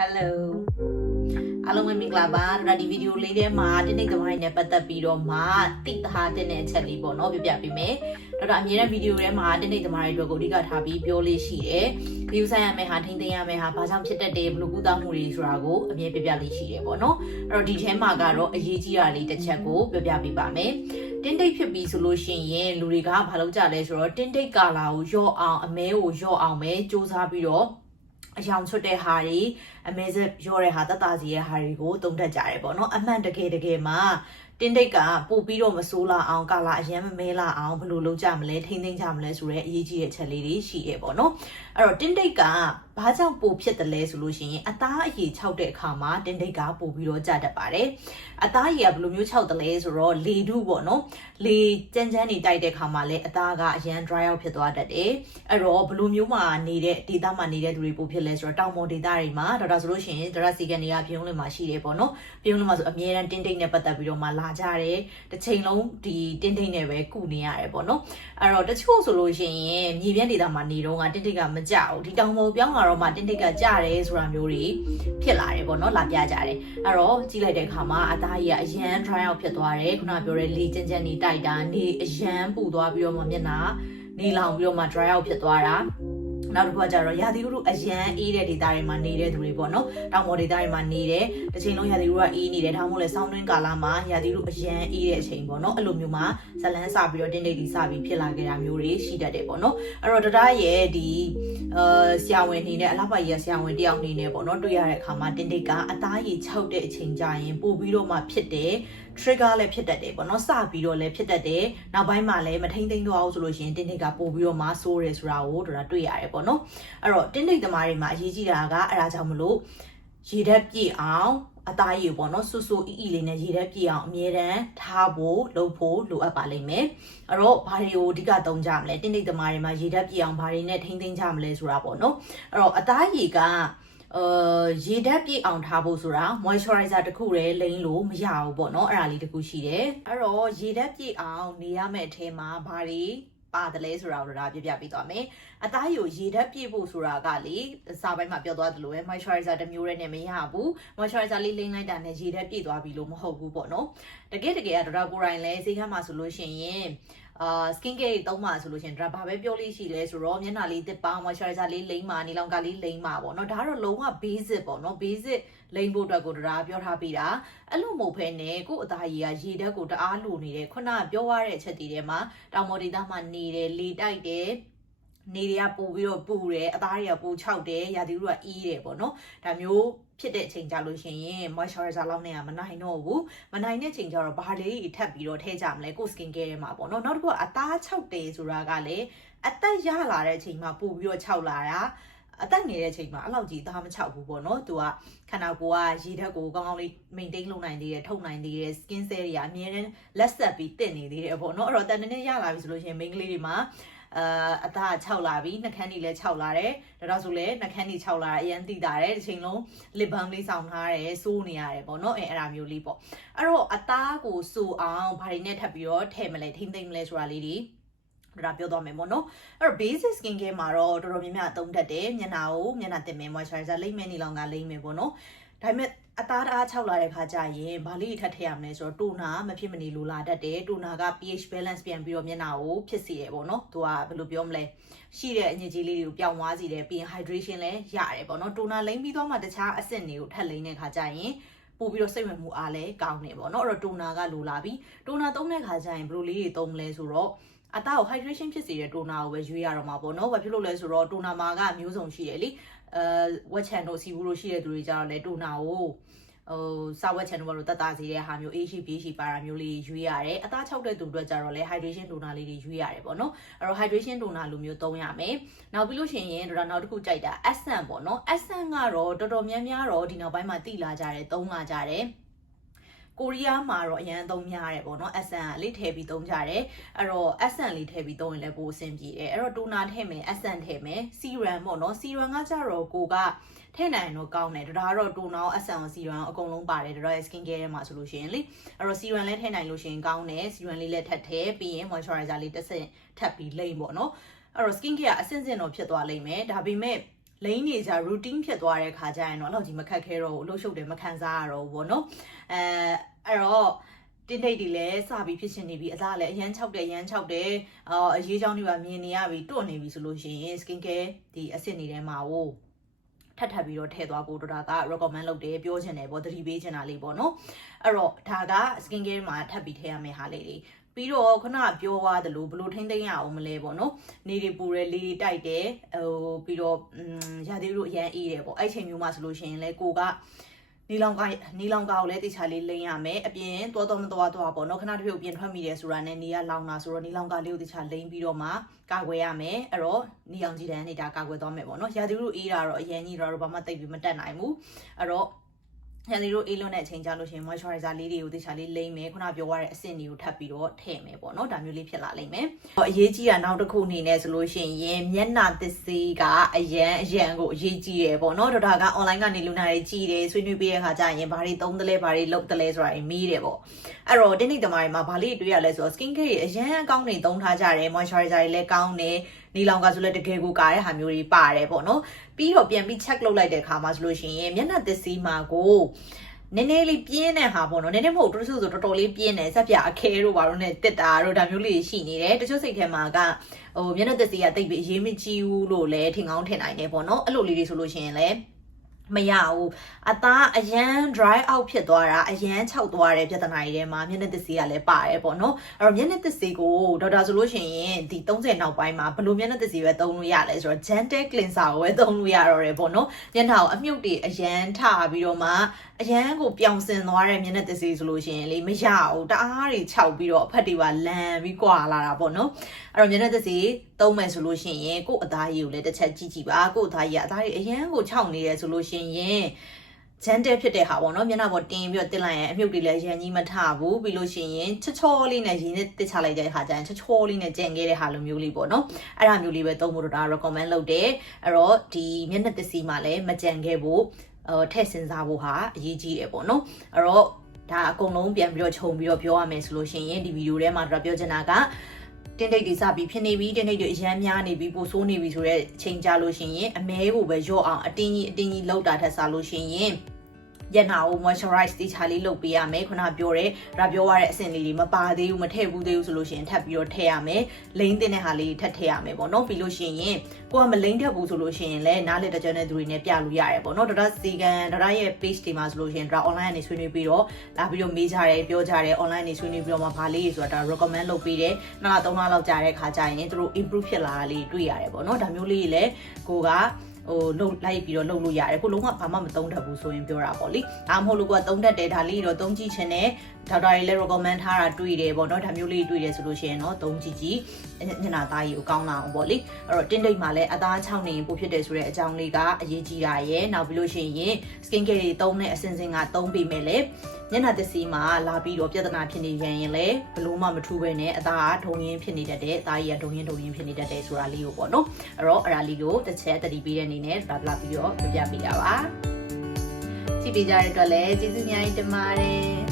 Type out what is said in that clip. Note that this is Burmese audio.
Hello အားလုံးပဲမင်္ဂလာပါဒါဒီဗီဒီယိုလေးထဲမှာတင်းတိတ်သမားတွေနဲ့ပတ်သက်ပြီးတော့မှတိတ်သားတင်တဲ့အချက်လေးပေါ့နော်ပြပြပေးမယ်တော့ဒါအမြဲတမ်းဗီဒီယိုထဲမှာတင်းတိတ်သမားတွေအတွက်ကိုအဓိကထားပြီးပြောလေးရှိတယ်ဗီယူဆိုင်ရမယ်ဟာထိမ့်သိမ်းရမယ်ဟာဘာကြောင့်ဖြစ်တတ်တယ်ဘယ်လိုကုသမှုတွေဆိုတာကိုအမြဲပြပြလေးရှိတယ်ပေါ့နော်အဲ့တော့ဒီထဲမှာကတော့အရေးကြီးတာလေးတစ်ချက်ကိုပြပြပေးပါမယ်တင်းတိတ်ဖြစ်ပြီးဆိုလို့ရှိရင်လူတွေကဘာလုပ်ကြလဲဆိုတော့တင်းတိတ်ကာလာကိုယော့အောင်အမဲကိုယော့အောင်ပဲစူးစမ်းပြီးတော့အယောင်ချွတ်တဲ့ဟာတွေ အမဲဆက်ရောတဲ့ဟာတတ်တာစီရဲ့ဟာတွေကိုတုံးတက်ကြတယ်ပေါ့နော်အမှန်တကယ်တကယ်မှာတင်းတိတ်ကပို့ပြီးတော့မဆိုးလာအောင်ကာလာအရင်မမဲလာအောင်ဘယ်လိုလုပ်ကြမလဲထိမ့်သိမ့်ကြမလဲဆိုတဲ့အရေးကြီးတဲ့ချက်လေးတွေရှိရပေါ့နော်အဲ့တော့တင်းတိတ်ကဘာကြောင့်ပို့ဖြစ်တယ်လဲဆိုလို့ရှိရင်အသားအရည်၆တဲ့အခါမှာတင်းတိတ်ကပို့ပြီးတော့ကြတတ်ပါတယ်အသားရည်ကဘယ်လိုမျိုး၆တယ်လဲဆိုတော့လေထုပေါ့နော်လေကြမ်းကြမ်းနေတိုက်တဲ့အခါမှာလည်းအသားကအရန် dry out ဖြစ်သွားတတ်တယ်အဲ့တော့ဘယ်လိုမျိုးမှာနေတဲ့ဒေသမှာနေတဲ့သူတွေပို့ဖြစ်လဲဆိုတော့တောင်ပေါ်ဒေသတွေမှာဒါဒါဆိုလို့ရှိရင်ဒါဒါစီကန်တွေကပြုံးလင်းမှာရှိတယ်ပေါ့နော်ပြုံးလင်းမှာဆိုအမြဲတမ်းတင်းတိတ်နဲ့ပတ်သက်ပြီးတော့မှလာကြတယ်တစ်ချိန်လုံးဒီတင်းတိတ်နဲ့ပဲကုနေရတယ်ပေါ့နော်အဲ့တော့တချို့ဆိုလို့ရှိရင်မြေပြန့်ဒေသမှာနေတော့ကတင်းတိတ်ကမကြဘူးဒီတောင်ပေါ်ပြောင်းလာတော့မှတင်းတိတ်ကကြတယ်ဆိုတာမျိုးတွေဖြစ်လာတယ်ပေါ့နော်လာပြကြတယ်အဲ့တော့ကြည့်လိုက်တဲ့အခါမှာအသားကြီးကအရန် dry out ဖြစ်သွားတယ်ခုနပြောတဲ့လေကျဉ်ကျဉ်နေတိုက်တာနေအရန်ပူသွားပြီးတော့မှမျက်နှာနေလောင်ပြီးတော့မှ dry out ဖြစ်သွားတာ နောက်တစ်ခုကကြတော့ရာသီဥတုအရန်အေးတဲ့ဒေသတွေမှာနေတဲ့သူတွေပေါ့နော်တောင်ပေါ်ဒေသတွေမှာနေတယ်တစ်ချိန်လုံးရာသီဥတုကအေးနေတယ်ဒါမှမဟုတ်လဲဆောင်းတွင်းကာလမှာရာသီဥတုအရန်အေးတဲ့အချိန်ပေါ့နော်အဲ့လိုမျိုးမှာဇလန်းစပြီးတော့တင်းတိတ်ဒီစပြီးဖြစ်လာခဲ့တာမျိုးတွေရှိတတ်တယ်ပေါ့နော်အဲ့တော့တရရဲ့ဒီအာဆရာဝန်နေနဲ့အလားပါကြီးဆရာဝန်တယောက်နေနဲ့ပေါ့နော်တွေ့ရတဲ့အခါမှာတင်းတိတ်ကအသားရည်၆တဲ့အချိန်ကြာရင်ပို့ပြီးတော့မှဖြစ်တယ် trigger လည်းဖြစ်တတ်တယ်ပေါ့နော်စပြီးတော့လည်းဖြစ်တတ်တယ်နောက်ပိုင်းမှာလည်းမထိမ့်သိမ့်တော့အောင်ဆိုလို့ရှိရင်တင်းတိတ်ကပို့ပြီးတော့မှဆိုးတယ်ဆိုတာကိုတို့တွေ့ရတယ်ပေါ့နော်အဲ့တော့တင်းတိတ်သမားတွေမှာအရေးကြီးတာကအဲ့ဒါကြောင့်မလို့ရေဓာတ်ပြည့်အောင်အသားရည်ပေါ့နော်ဆူဆူအီအီလေးနဲ့ရေဓာတ်ပြည့်အောင်အမြဲတမ်းထားဖို့လုပ်ဖို့လိုအပ်ပါလိမ့်မယ်အဲ့တော့ဘာတွေကိုအဓိကသုံးကြမလဲတင်းတိတ်သမားတွေမှာရေဓာတ်ပြည့်အောင်ဘာတွေနဲ့ထိမ့်သိမ့်ကြမလဲဆိုတာပေါ့နော်အဲ့တော့အသားရည်ကအာရေဓာတ်ပြည့်အောင်ထားဖို့ဆိုတာ moisturizer တခုတည်းလိမ့်လို့မရဘူးပေါ့နော်အဲ့ဒါလေးတခုရှိတယ်အဲ့တော့ရေဓာတ်ပြည့်အောင်နေရမယ့်အထဲမှာဘာတွေ ပါတယ်လဲဆိုတာကိုဒါပြပြပေးသွားမယ်အသားရည်ရေဓာတ်ပြည့်ဖို့ဆိုတာကလေစာပိုင်းမှာပြောသွားသလိုပဲ moisturizer တစ်မျိုးတည်းနဲ့မရဘူး moisturizer လေးလိမ့်လိုက်တာနဲ့ရေဓာတ်ပြည့်သွားပြီလို့မဟုတ်ဘူးပေါ့နော်တကယ်တကယ်ကဒေါက်တာကိုရိုင်းလဲဈေးကမှာဆိုလို့ရှိရင် အာ skin care တွေသုံးပါဆိုလို့ရှိရင်ဒါဘာပဲပြောလို့ရှိလဲဆိုတော့မျက်နှာလေးတစ်ပေါင်း moisturizer လေးလိမ့်ပါနေလောင်ကလေးလိမ့်ပါပေါ့နော်ဒါကတော့လုံးဝ basic ပေါ့နော် basic လိမ့်ဖို့အတွက်ကိုဒါပြောထားပေးတာအဲ့လိုမဟုတ်ဘဲနဲ့ကို့အသားရည်ကရေဓာတ်ကိုတအားလိုနေတယ်ခုနကပြောရတဲ့အချက်တွေထဲမှာတောင်မော်ဒေသမှာနေတယ်လေတိုက်တယ် နေတွေကပို့ပြီးတော့ပူတယ်အသားတွေကပိုခြောက်တယ်ရာသီဥတုကအေးတယ်ပေါ့နော်ဒါမျိုးဖြစ်တဲ့အချိန်ကြလို့ရှိရင် moisturizer လောက်နဲ့ကမနိုင်တော့ဘူးမနိုင်တဲ့ချိန်ကျတော့ဘာလေးထပ်ပြီးတော့ထည့်ကြမလဲကို skin care ထဲမှာပေါ့နော်နောက်တစ်ခုကအသားခြောက်တယ်ဆိုတာကလည်းအသက်ရလာတဲ့အချိန်မှာပို့ပြီးတော့ခြောက်လာတာအသက်ငယ်တဲ့ချိန်မှာအဲ့လောက်ကြီးသားမချောက်ဘူးပေါ့နော်သူကခန္ဓာကိုယ်ကရေဓာတ်ကိုကောင်းကောင်းလေး maintain လုပ်နိုင်သေးတယ်ထုတ်နိုင်သေးတယ် skin cell တွေကအမြဲတမ်းလက်ဆက်ပြီးတင့်နေသေးတယ်ပေါ့နော်အဲ့တော့တန်တနေ့ရလာပြီဆိုလို့ရှိရင် main ကလေးတွေမှာ အာအသား6လာပြီနှကန်းတွေလည်း6လာတယ်ဒါတော့ဆိုလည်းနှကန်းတွေ6လာတာအရင်သိတာတယ်တစ်ချိန်လုံး lip balm လေးဆောင်ထားတယ်စိုးနေရတယ်ပေါ့နော်အဲအဲ့ဒါမျိုးလေးပေါ့အဲ့တော့အသားကိုစိုးအောင်ဘာတွေနဲ့ထပ်ပြီးတော့ထည့်မလဲထိမ့်သိမ့်မလဲဆိုတာလေးတွေဒါပြောသွားမယ်ပေါ့နော်အဲ့တော့ basic skin care မှာတော့တော်တော်များများအသုံးတတ်တယ်မျက်နှာကိုမျက်နှာတင်မယ် moisturizer လိမ့်မယ်နေလောင်ကလိမ့်မယ်ပေါ့နော် ဒါပေမဲ့အသားတအား6လာတဲ့ခါကျရင်ဘာလေးထပ်ထည့်ရမလဲဆိုတော့တိုနာမဖြစ်မနေလိုလာတတ်တယ်တိုနာက pH balance ပြန်ပြီးတော့မျက်နှာကိုဖြစ်စေတယ်ပေါ့နော်သူကဘယ်လိုပြောမလဲရှိတဲ့အညစ်အကြေးလေးတွေကိုပျောက်သွားစေတယ်ပြီးရင် hydration လည်းရတယ်ပေါ့နော်တိုနာလိမ့်ပြီးတော့မှတခြားအဆင့်တွေကိုထပ်လိမ့်တဲ့ခါကျရင်ပို့ပြီးတော့စိတ်ဝင်မှုအားလည်းကောင်းနေပေါ့နော်အဲ့တော့တိုနာကလိုလာပြီတိုနာသုံးတဲ့ခါကျရင်ဘယ်လိုလေးတွေသုံးမလဲဆိုတော့အသားကို hydration ဖြစ်စေတဲ့တိုနာကိုပဲရွေးရတော့မှာပေါ့နော်။ဘာဖြစ်လို့လဲဆိုတော့တိုနာမာကမျိုးစုံရှိတယ်လေ။ အဲဝက်ချန်တို့စီဘူးတို့ရှိတဲ့သူတွေကြတော့လေတိုနာကိုဟိုစာဝက်ချန်တို့ဘာလို့တက်တာစီတဲ့ဟာမျိုး A ရှိ B ရှိပါတာမျိုးလေးရွေးရတယ်အသား၆တဲ့သူတို့ကြတော့လေ hydration toner လေးတွေရွေးရတယ်ပေါ့နော်အဲ့တော့ hydration toner လိုမျိုးသုံးရမယ်နောက်ပြီးလို့ရှိရင်တို့နောက်တစ်ခုကြိုက်တာ essence ပေါ့နော် essence ကတော့တော်တော်များများတော့ဒီနောက်ပိုင်းမှာတိလာကြတယ်သုံးလာကြတယ် ကိုရီးယားမှာတော့အရန်သုံးများတယ်ပေါ့နော် essence လေးထည့်ပြီးသုံးကြတယ်အဲ့တော့ essence လေးထည့်ပြီးသုံးရင်လည်းပိုအဆင်ပြေတယ်အဲ့တော့ toner ထည့်မယ် essence ထည့်မယ် serum ပေါ့နော် serum ကကြတော့ကိုကထည့်နိုင်တော့ကောင်းတယ်ဒါကတော့တိုနောအဆန်စီရန်အကုန်လုံးပါတယ်ဒါတော့ skin care ထဲမှာဆိုလို့ရှိရင်လေအဲ့တော့စီရန်လည်းထည့်နိုင်လို့ရှိရင်ကောင်းတယ်စီရန်လေးလည်းထပ်ထည့်ပြီးရင် moisturizer လေးတစ်ဆင့်ထပ်ပြီးလိမ့်ပေါ့နော်အဲ့တော့ skin care အဆင့်ဆင့်တော့ဖြစ်သွားလိမ့်မယ်ဒါပေမဲ့ လိမ့်နေကြ routine ဖြစ်သွားတဲ့ခါကျရင်တော့အဲ့လောက်ကြီးမခက်ခဲတော့ဘူးအလုပ်ရှုပ်တယ်မခံစားရတော့ဘူးပေါ့နော်အဲအဲ့တော့တင်းတိတ်တွေလည်းစပြီးဖြစ်ရှင်နေပြီအစားလည်းအရန်၆တယ်အရန်၆တယ်အော်အရေးချောင်းတွေပါမြင်နေရပြီတွန့်နေပြီဆိုလို့ရှိရင် skin care ဒီအဆင့်တွေထဲမှာဟိုထပ်ထပ်ပြီးတော့ထည့်သွားဖို့တော့ဒါက recommend လုပ်တယ်ပြောချင်တယ်ပေါ့သတိပေးချင်တာလေးပေါ့နော်အဲ့တော့ဒါက skin care မှာထပ်ပြီးထည့်ရမယ့်ဟာလေးတွေ ပြီးတော့ခုနကပြောသွားသလိုဘလို့ထိမ့်သိမ်းရအောင်မလဲပေါ့နော်နေတွေပူတယ်လေတွေတိုက်တယ်ဟိုပြီးတော့อืมရာသီဥတုအရန်အေးတယ်ပေါ့အဲ့ချိန်မျိုးမှာဆိုလို့ရှိရင်လဲကိုကနီလောင်ကနီလောင်ကာကိုလည်းတေချာလေးလိမ့်ရမယ်အပြင်သွားတော့မသွားတော့ပေါ့နော်ခဏတစ်ဖြုတ်ပြင်ထွက်မိတယ်ဆိုတာနဲ့နေရလောင်တာဆိုတော့နီလောင်ကာလေးကိုတေချာလိမ့်ပြီးတော့မှကာကွယ်ရမယ်အဲ့တော့နီအောင်ကြည်တန်းနေတာကာကွယ်သွားမယ်ပေါ့နော်ရာသီဥတုအေးတာတော့အရင်ကြီးတော့ဘာမှတိတ်ပြီးမတက်နိုင်ဘူးအဲ့တော့ ရန်ဒီတို့အေးလွန်းတဲ့အချိန်ကြလို့ရှိရင် moisturizer လေးတွေကိုတေချာလေးလိမ့်မယ်ခုနပြောရတဲ့အဆင့်တွေကိုထပ်ပြီးတော့ထည့်မယ်ပေါ့နော်ဒါမျိုးလေးဖြစ်လာလိမ့်မယ်အရေးကြီးတာနောက်တစ်ခုအနေနဲ့ဆိုလို့ရှိရင်မျက်နှာသစ်စေးကအရန်အရန်ကိုအရေးကြီးတယ်ပေါ့နော်ဒေါက်တာက online ကနေလူနာတွေကြည့်တယ်ဆွေးနွေးပေးတဲ့ခါကျရင်ဘာတွေသုံးသလဲဘာတွေလုပ်သလဲဆိုတာတွေမေးတယ်ပေါ့အဲ့တော့တင်းနိတမားတွေမှာဘာလေးတွေ့ရလဲဆိုတော့ skin care တွေအရန်အကောင်းနေသုံးထားကြတယ် moisturizer တွေလည်းကောင်းတယ် နီလောင်ကဆိုလည်းတကယ်ကိုကာတဲ့ဟာမျိုးတွေပါတယ်ပေါ့နော်ပြီးတော့ပြန်ပြီး check လုပ်လိုက်တဲ့အခါမှာဆိုလို့ရှိရင်မျက်နှာသစ်စေးမှာကိုနည်းနည်းလေးပြင်းတဲ့ဟာပေါ့နော်နည်းနည်းမဟုတ်တော်တော်ဆိုတော်တော်လေးပြင်းတယ်ဆက်ပြအခဲတို့ဘာလို့ ਨੇ တစ်တာတို့ဒါမျိုးလေးရှိနေတယ်တချို့စိတ်ထဲမှာကဟိုမျက်နှာသစ်စေးကတိတ်ပြီးအရေးမကြီးဘူးလို့လည်းထင်ကောင်းထင်နိုင်တယ်ပေါ့နော်အဲ့လိုလေးတွေဆိုလို့ရှိရင်လည်း မရဘူးအသားအရန် dry out ဖြစ်သွားတာအရန်ခြောက်သွားတဲ့ပြဿနာတွေထဲမှာမျက်နှာသစ်စေးကလည်းပါတယ်ပေါ့နော်အဲ့တော့မျက်နှာသစ်စေးကိုဒေါက်တာဆိုလို့ရှိရင်ဒီ30နောက်ပိုင်းမှာဘယ်လိုမျက်နှာသစ်စေးပဲသုံးလို့ရလဲဆိုတော့ gentle cleanser ကိုပဲသုံးလို့ရတော့တယ်ပေါ့နော်မျက်နှာကိုအမြုပ်တွေအရန်ထပြီးတော့မှအရန်ကိုပြောင်စင်သွားတဲ့မျက်နှာသစ်စေးဆိုလို့ရှိရင်လေမရဘူးတအားတွေခြောက်ပြီးတော့အဖက်တွေပါလန်ပြီးကွာလာတာပေါ့နော်အဲ့တော့မျက်နှာသစ်စေးသုံးမယ်ဆိုလို့ရှိရင်ကို့အသားရည်ကိုလည်းတစ်ချက်ကြည့်ကြည့်ပါကို့အသားရည်ကအသားရည်အရန်ကိုခြောက်နေတယ်ဆိုလို့ရှိရင်ဂျန်တဲဖြစ်တဲ့ဟာပေါ့နော်မျက်နှာပေါ်တင်ပြီးတော့တင်လိုက်ရင်အမြုပ်တွေလည်းရန်ကြီးမထဘူးပြီးလို့ရှိရင်ချောချောလေးနဲ့ရင်းနဲ့တစ်ချလိုက်တဲ့ခါကျရင်ချောချောလေးနဲ့ကြံခဲ့တဲ့ဟာလိုမျိုးလေးပေါ့နော်အဲ့ဒါမျိုးလေးပဲသုံးဖို့တော့ဒါ recommend လုပ်တယ်အဲ့တော့ဒီမျက်နှာသစ်စီမှာလည်းမကြံခဲ့ဖို့ဟိုထည့်စင်စားဖို့ဟာအရေးကြီးတယ်ပေါ့နော်အဲ့တော့ဒါအကုန်လုံးပြန်ပြီးတော့ခြုံပြီးတော့ပြောရမယ်ဆိုလို့ရှိရင်ဒီဗီဒီယိုထဲမှာတော့ပြောချင်တာက တင်းတိတ်တွေစပြီးဖြစ်နေပြီတင်းတိတ်တွေအရမ်းများနေပြီပိုဆိုးနေပြီဆိုတော့ချိန်ကြလို့ရှိရင်အမဲကိုပဲရော့အောင်အတင်းကြီးအတင်းကြီးလောက်တာထက်စားလို့ရှိရင် ညနာကို moisturize တေချာလေးလုပ်ပေးရမယ်ခုနပြောတဲ့ဒါပြောရတဲ့အဆင့်လေးတွေမပါသေးဘူးမထည့်ဘူးသေးဘူးဆိုလို့ရှိရင်ထပ်ပြီးတော့ထည့်ရမယ်လိမ့်တင်တဲ့ဟာလေးထပ်ထည့်ရမယ်ပေါ့နော်ပြီးလို့ရှိရင်ကိုကမလိမ့်တတ်ဘူးဆိုလို့ရှိရင်လည်းနားလေတကြတဲ့သူတွေနဲ့ပြလို့ရတယ်ပေါ့နော်ဒေါက်တာစီကန်ဒေါက်တာရဲ့ page တွေမှာဆိုလို့ရှိရင်ဒါ online ကနေဆွေးနွေးပြီးတော့လာပြီးတော့မေးကြတယ်ပြောကြတယ် online နေဆွေးနွေးပြီးတော့မှဘာလေးဆိုတာဒါ recommend လုပ်ပေးတယ်နောက်တော့3လလောက်ကြာတဲ့ခါကျရင်သူတို့ improve ဖြစ်လာတာလေးတွေ့ရတယ်ပေါ့နော်ဒါမျိုးလေးလည်းကိုက ဟိုလုံလိုက်ပြီးတော့လုံလို့ရတယ်ကိုလုံးဝဘာမှမသုံးတတ်ဘူးဆိုရင်ပြောတာပေါ့လေအားမဟုတ်လို့ကသုံးတတ်တယ်ဒါလေးတော့သုံးကြည့်ချင်တယ် ဒေါက်တာတွေလည်း recommend ထားတာတွေ့တယ်ပေါ့နော်ဒါမျိုးလေးတွေ့တယ်ဆိုလို့ရှိရင်တော့သုံးကြည့်ကြည့်ညနာသားကြီးကိုကောင်းလာအောင်ပေါ့လေအဲ့တော့တင်းတိတ်မှာလည်းအသား6နေရင်ပိုဖြစ်တယ်ဆိုတဲ့အကြောင်းလေးကအရေးကြီးတာရယ်နောက်ပြီးလို့ရှိရင် skin care တွေသုံးတဲ့အစင်စင်ကသုံးပေးမယ်လေညနာသစ်စီမှာလာပြီးတော့ပြဿနာဖြစ်နေရင်ရင်လည်းဘလို့မှမထူးပဲနဲ့အသားကဒုံရင်းဖြစ်နေတတ်တယ်အသားကြီးကဒုံရင်းဒုံရင်းဖြစ်နေတတ်တယ်ဆိုတာလေးကိုပေါ့နော်အဲ့တော့အဲ့ဒါလေးကိုတစ်ချက်တတိပေးတဲ့အနေနဲ့ဒါလာပြီးတော့ပြပြပေးတာပါကြည့်ပေးကြတဲ့အတွက်လည်းကျေးဇူးအများကြီးတင်ပါတယ် see you